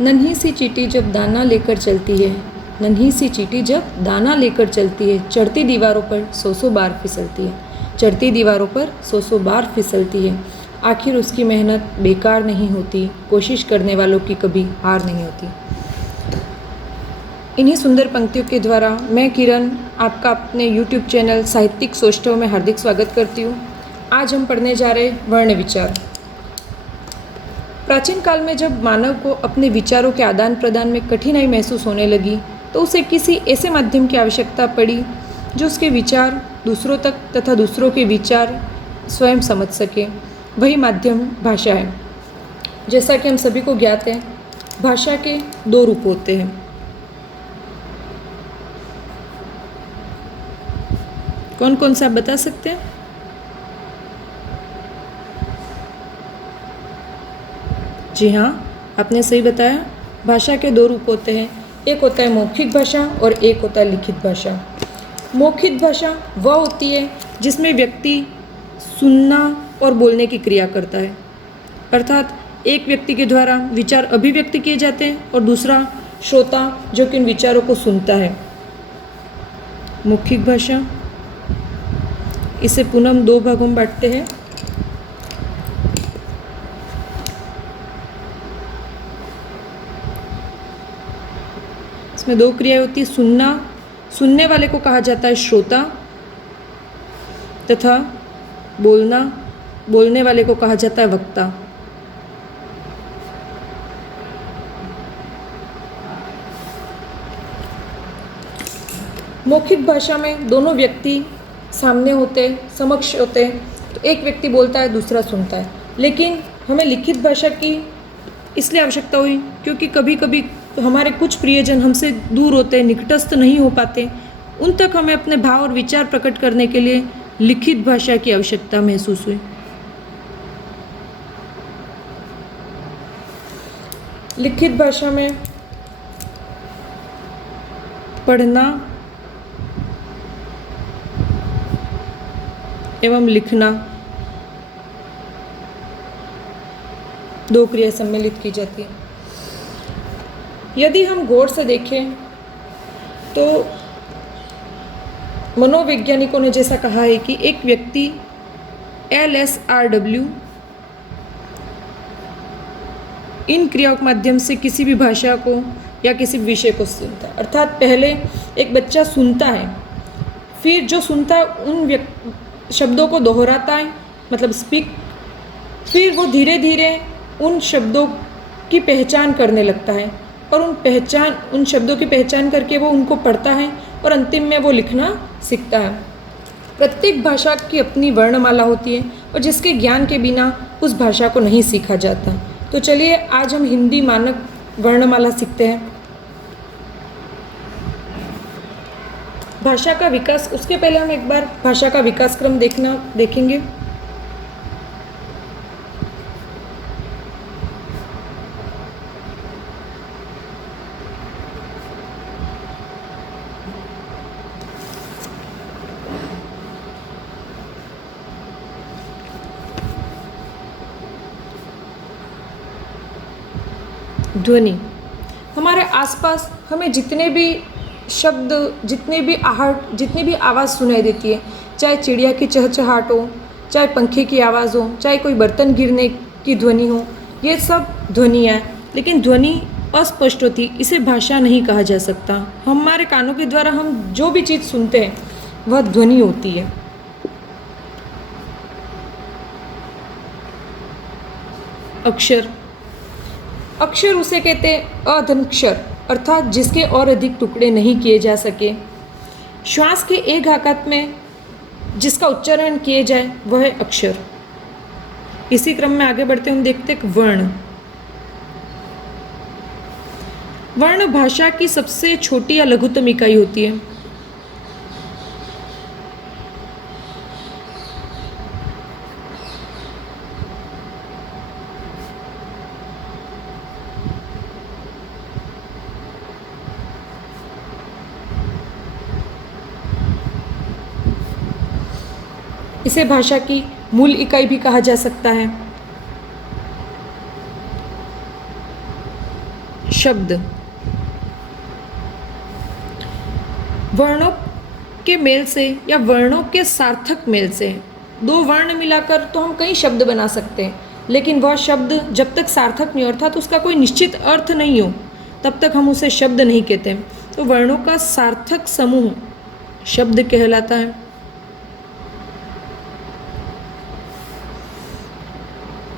नन्ही सी चींटी जब दाना लेकर चलती है, नन्ही सी चींटी जब दाना लेकर चलती है, चढ़ती दीवारों पर सौ बार फिसलती है, चढ़ती दीवारों पर सौ बार फिसलती है। आखिर उसकी मेहनत बेकार नहीं होती, कोशिश करने वालों की कभी हार नहीं होती। इन्हीं सुंदर पंक्तियों के द्वारा मैं किरण आपका अपने YouTube चैनल साहित्यिक सौष्ठव में हार्दिक स्वागत करती हूँ। आज हम पढ़ने जा रहे वर्ण विचार। प्राचीन काल में जब मानव को अपने विचारों के आदान प्रदान में कठिनाई महसूस होने लगी तो उसे किसी ऐसे माध्यम की आवश्यकता पड़ी जो उसके विचार दूसरों तक तथा दूसरों के विचार स्वयं समझ सके। वही माध्यम भाषा है। जैसा कि हम सभी को ज्ञात है, भाषा के दो रूप होते हैं। कौन कौन सा आप बता सकते हैं? जी हाँ, आपने सही बताया। भाषा के दो रूप होते हैं, एक होता है मौखिक भाषा और एक होता है लिखित भाषा। मौखिक भाषा वह होती है जिसमें व्यक्ति सुनना और बोलने की क्रिया करता है, अर्थात एक व्यक्ति के द्वारा विचार अभिव्यक्त किए जाते हैं और दूसरा श्रोता जो कि उन विचारों को सुनता है। मौखिक भाषा, इसे पुनः हम दो भागों में बांटते हैं। इसमें दो क्रियाएं होती है, सुनना, सुनने वाले को कहा जाता है श्रोता, तथा बोलना, बोलने वाले को कहा जाता है वक्ता। मौखिक भाषा में दोनों व्यक्ति सामने होते, समक्ष होते, तो एक व्यक्ति बोलता है, दूसरा सुनता है। लेकिन हमें लिखित भाषा की इसलिए आवश्यकता हुई क्योंकि कभी कभी हमारे कुछ प्रियजन हमसे दूर होते, निकटस्थ नहीं हो पाते, उन तक हमें अपने भाव और विचार प्रकट करने के लिए लिखित भाषा की आवश्यकता महसूस हुई। लिखित भाषा में पढ़ना एवं लिखना दो क्रिया सम्मिलित की जाती है। यदि हम गौर से देखें तो मनोवैज्ञानिकों ने जैसा कहा है कि एक व्यक्ति LSRW इन क्रियाओं के माध्यम से किसी भी भाषा को या किसी भी विषय को सुनता है। अर्थात पहले एक बच्चा सुनता है, फिर जो सुनता है उन शब्दों को दोहराता है, मतलब स्पीक, फिर वो धीरे धीरे उन शब्दों की पहचान करने लगता है और उन शब्दों की पहचान करके वो उनको पढ़ता है और अंतिम में वो लिखना सीखता है। प्रत्येक भाषा की अपनी वर्णमाला होती है और जिसके ज्ञान के बिना उस भाषा को नहीं सीखा जाता। तो चलिए आज हम हिंदी मानक वर्णमाला सीखते हैं। भाषा का विकास, उसके पहले हम एक बार भाषा का विकास क्रम देखेंगे। ध्वनि, हमारे आसपास हमें जितने भी शब्द, जितनी भी आवाज़ सुनाई देती है, चाहे चिड़िया की चहचहाट हो, चाहे पंखे की आवाज़ हो, चाहे कोई बर्तन गिरने की ध्वनि हो, ये सब ध्वनियाँ हैं। लेकिन ध्वनि अस्पष्ट होती, इसे भाषा नहीं कहा जा सकता। हमारे कानों के द्वारा हम जो भी चीज़ सुनते हैं वह ध्वनि होती है। अक्षर, अक्षर उसे कहते हैं अधन्क्षर, अर्थात जिसके और अधिक टुकड़े नहीं किए जा सके। श्वास के एक आघात में जिसका उच्चारण किए जाए वह है अक्षर। इसी क्रम में आगे बढ़ते हम देखते हैं वर्ण। वर्ण भाषा की सबसे छोटी या लघुतम इकाई होती है। इसे भाषा की मूल इकाई भी कहा जा सकता है। शब्द वर्णों के मेल से या वर्णों के सार्थक मेल से, दो वर्ण मिलाकर तो हम कई शब्द बना सकते हैं, लेकिन वह शब्द जब तक सार्थक नहीं हो अर्थात उसका कोई निश्चित अर्थ नहीं हो तब तक हम उसे शब्द नहीं कहते। तो वर्णों का सार्थक समूह शब्द कहलाता है।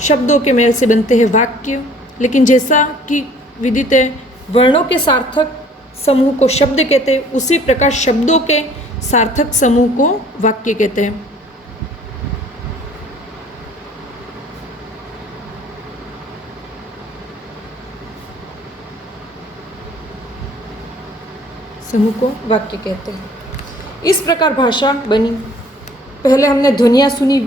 शब्दों के मेल से बनते हैं वाक्य, लेकिन जैसा कि विदित है वर्णों के सार्थक समूह को शब्द कहते हैं, उसी प्रकार शब्दों के सार्थक समूह को वाक्य कहते हैं। समूह को वाक्य कहते हैं। इस प्रकार भाषा बनी। पहले हमने ध्वनियाँ सुनी।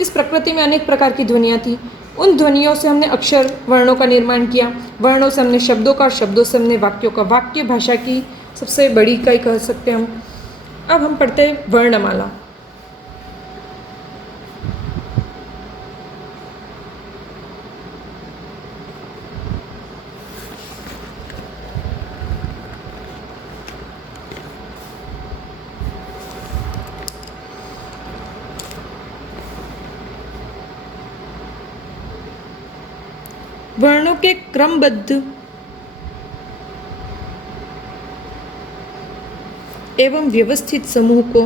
इस प्रकृति में अनेक प्रकार की ध्वनियाँ थी। उन ध्वनियों से हमने अक्षर वर्णों का निर्माण किया। वर्णों से हमने शब्दों का, शब्दों से हमने वाक्यों का। वाक्य भाषा की सबसे बड़ी इकाई कह सकते हैं हम। अब हम पढ़ते हैं वर्णमाला। वर्णों के क्रमबद्ध एवं व्यवस्थित समूह को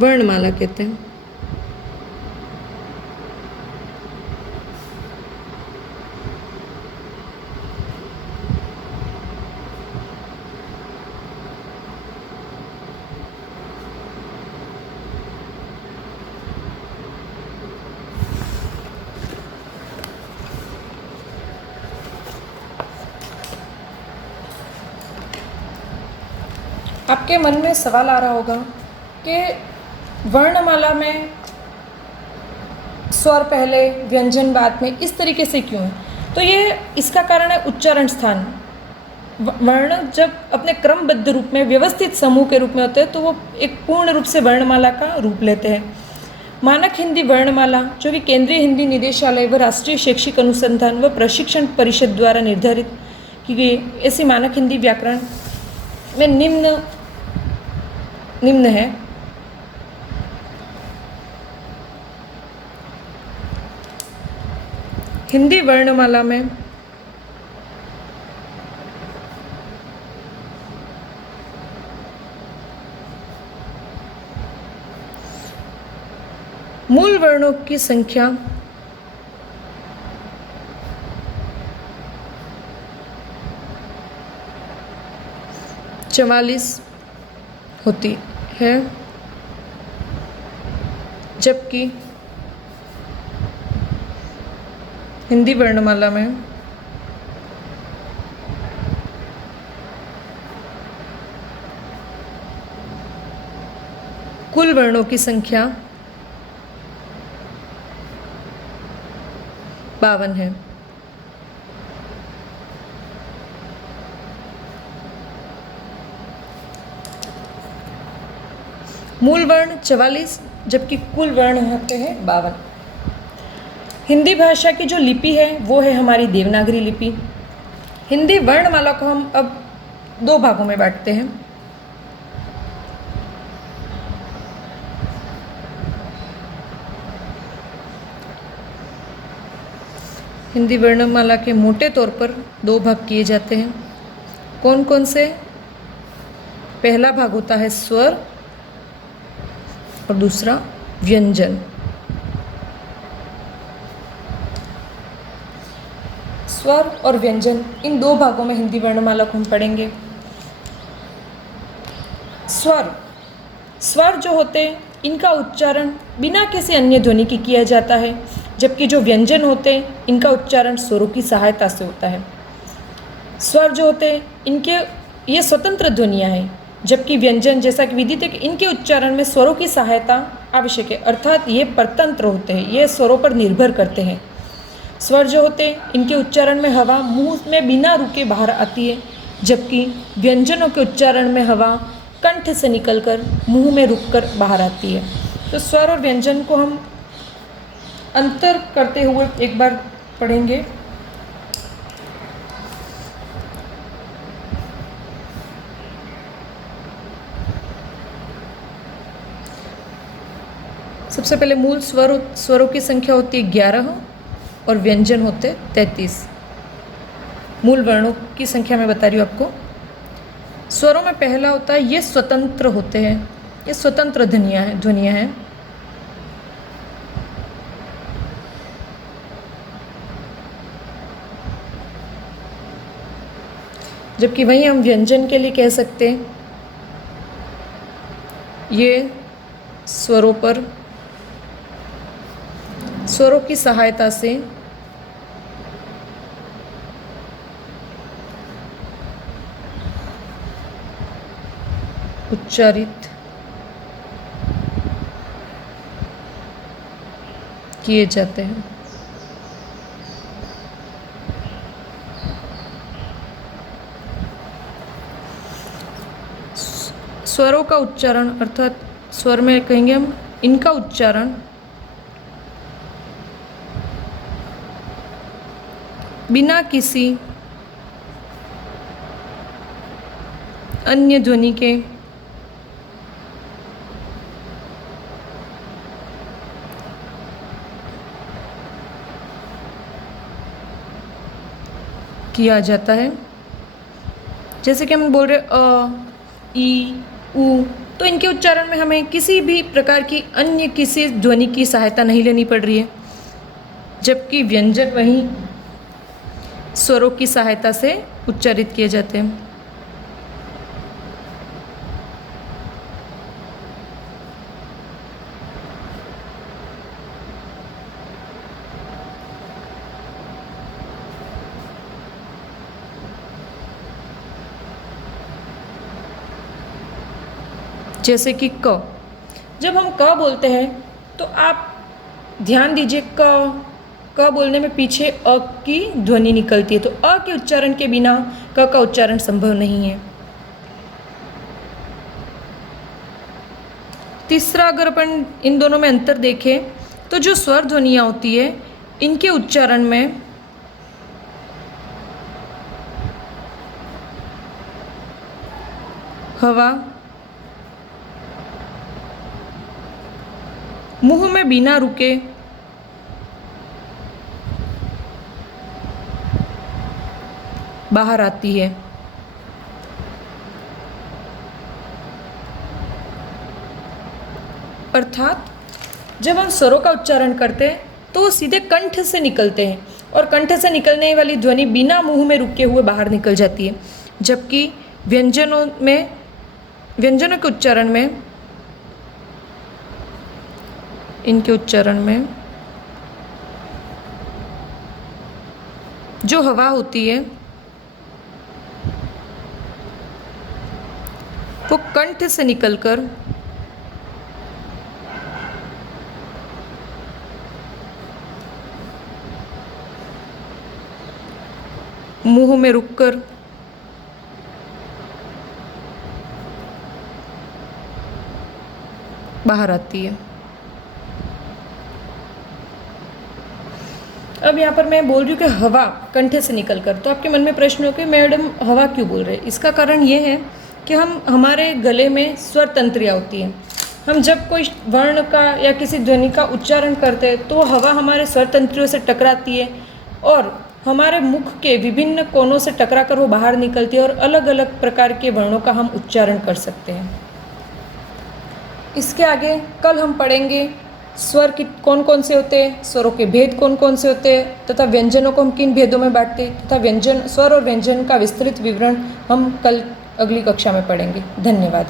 वर्णमाला कहते हैं। आपके मन में सवाल आ रहा होगा कि वर्णमाला में स्वर पहले, व्यंजन बाद में, इस तरीके से क्यों है? तो ये इसका कारण है उच्चारण स्थान। वर्ण जब अपने क्रमबद्ध रूप में, व्यवस्थित समूह के रूप में होते हैं तो वो एक पूर्ण रूप से वर्णमाला का रूप लेते हैं। मानक हिंदी वर्णमाला जो कि केंद्रीय हिंदी निदेशालय व राष्ट्रीय शैक्षिक अनुसंधान व प्रशिक्षण परिषद द्वारा निर्धारित की गई ऐसी मानक हिंदी व्याकरण में निम्न है। हिंदी वर्णमाला में मूल वर्णों की संख्या 44 होती है, जबकि हिंदी वर्णमाला में कुल वर्णों की संख्या 52 है। मूल वर्ण 44 जबकि कुल वर्ण होते हैं 52। हिंदी भाषा की जो लिपि है वो है हमारी देवनागरी लिपि। हिंदी वर्णमाला को हम अब 2 भागों में बांटते हैं। हिंदी वर्णमाला के मोटे तौर पर 2 भाग किए जाते हैं। कौन कौन से? पहला भाग होता है स्वर और दूसरा व्यंजन। स्वर और व्यंजन, इन 2 भागों में हिंदी वर्णमाला को हम पढ़ेंगे। स्वर जो होते हैं इनका उच्चारण बिना किसी अन्य ध्वनि के किया जाता है, जबकि जो व्यंजन होते हैं इनका उच्चारण स्वरों की सहायता से होता है। स्वर जो होते हैं इनके ये स्वतंत्र ध्वनियाँ हैं, जबकि व्यंजन जैसा कि विदित है कि इनके उच्चारण में स्वरों की सहायता आवश्यक है, अर्थात ये परतंत्र होते हैं, ये स्वरों पर निर्भर करते हैं। स्वर जो होते हैं इनके उच्चारण में हवा मुंह में बिना रुके बाहर आती है, जबकि व्यंजनों के उच्चारण में हवा कंठ से निकलकर मुंह में रुककर बाहर आती है। तो स्वर और व्यंजन को हम अंतर करते हुए एक बार पढ़ेंगे। सबसे पहले मूल स्वरों की संख्या होती है 11 और व्यंजन होते 33। मूल वर्णों की संख्या मैं बता रही हूँ आपको। स्वरों में पहला होता है, ये स्वतंत्र होते हैं, ये स्वतंत्र ध्वनियाँ हैं। जबकि वहीं हम व्यंजन के लिए कह सकते हैं, ये स्वरों की सहायता से उच्चारित किए जाते हैं। स्वरों का उच्चारण अर्थात स्वर में कहेंगे हम, इनका उच्चारण बिना किसी अन्य ध्वनि के किया जाता है। जैसे कि हम बोल रहे अ, ई, उ, तो इनके उच्चारण में हमें किसी भी प्रकार की अन्य किसी ध्वनि की सहायता नहीं लेनी पड़ रही है, जबकि व्यंजन वहीं स्वरों की सहायता से उच्चारित किए जाते हैं। जैसे कि क, जब हम क बोलते हैं तो आप ध्यान दीजिए, क बोलने में पीछे अ की ध्वनि निकलती है, तो अ के उच्चारण के बिना क का उच्चारण संभव नहीं है। तीसरा, अगर अपन इन दोनों में अंतर देखें तो जो स्वर ध्वनियाँ होती है, इनके उच्चारण में हवा मुंह में बिना रुके बाहर आती है। अर्थात जब हम स्वरों का उच्चारण करते हैं तो वो सीधे कंठ से निकलते हैं, और कंठ से निकलने वाली ध्वनि बिना मुंह में रुके हुए बाहर निकल जाती है। जबकि व्यंजनों के उच्चारण में, इनके उच्चारण में जो हवा होती है वो कंठ से निकलकर मुंह में रुककर बाहर आती है। अब यहाँ पर मैं बोल रही हूँ कि हवा कंठ से निकलकर, तो आपके मन में प्रश्न हो कि मैडम हवा क्यों बोल रहे हैं? इसका कारण ये है कि हमारे गले में स्वर तंत्रियाँ होती हैं। हम जब कोई वर्ण का या किसी ध्वनि का उच्चारण करते हैं तो हवा हमारे स्वर तंत्रियों से टकराती है और हमारे मुख के विभिन्न कोनों से टकराकर वो बाहर निकलती है, और अलग अलग प्रकार के वर्णों का हम उच्चारण कर सकते हैं। इसके आगे कल हम पढ़ेंगे स्वर कौन कौन से होते हैं, स्वरों के भेद कौन कौन से होते हैं, तथा व्यंजनों को हम किन भेदों में बांटते हैं, तथा स्वर और व्यंजन का विस्तृत विवरण हम कल अगली कक्षा में पढ़ेंगे। धन्यवाद।